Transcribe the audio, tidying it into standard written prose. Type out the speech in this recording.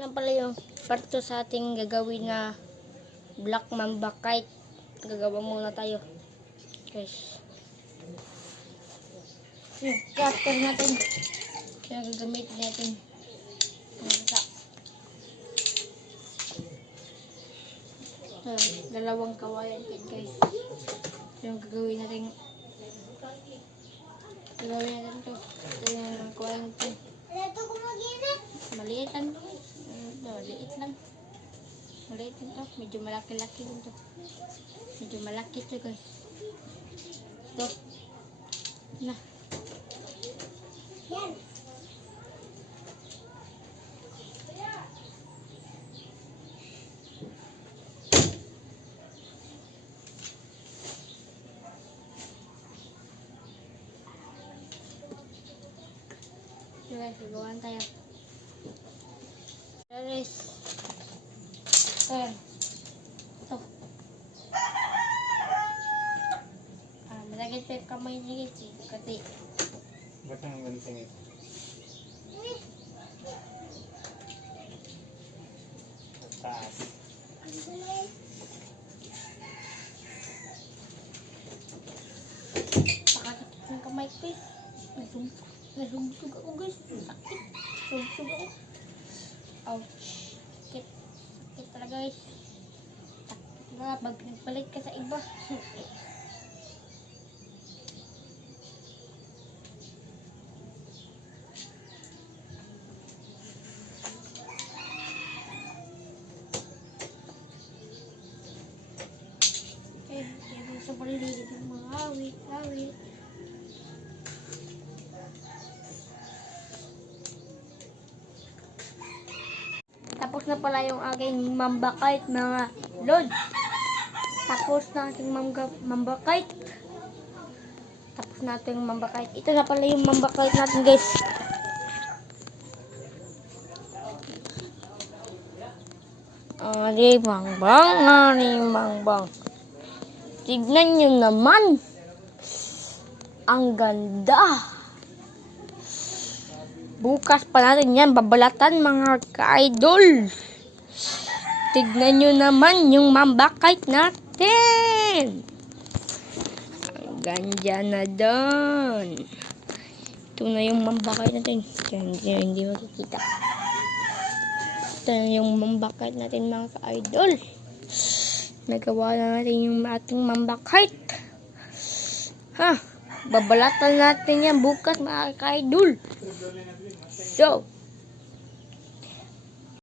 Yan pala yung parto sa ating gagawin na black mamba kite. Gagawa muna tayo. Guys. Yung cutter natin. Kaya gagamitin natin. Dalawang kawayan guys. Yung gagawin natin. Gagawin natin to. Ito yung kawayan ito. Maliit lang to. Maliit lang. Maliit lang to. Medyo malaki-laki lang to. Medyo malaki to guys. Ito. Na. Yan. Guys, gagawan tayo. Guys. Ayan. Ito. Malagay pa yung kamay niya guys. Kasi. Ba't ang ganting ito? Taas. Pakakit yung kamay ko eh. Nasugsug ako guys. Sakit. Nasugsug ako. Ouch. Sakit. Sakit talaga guys. Sakit na. Pag nagbalik ka sa iba. Okay. Yan sa paligid ng mga awit. Tapos na pala yung aking mamba kite mga lods. Tapos na ating mamba kite. Tapos na ating mamba kite. Ito na pala yung mamba kite natin guys. Ari bang. Tignan nyo naman. Ang ganda. Bukas pa natin yan babalatan mga ka-idol. Tignan nyo naman yung mamba kite natin. Ang ganda na doon. Ito na yung mamba kite natin. Hindi makikita. Ito na yung mamba kite natin mga ka-idol. Nagawa na natin yung ating mamba kite. Babalatan natin yan bukas mga ka-idol. So,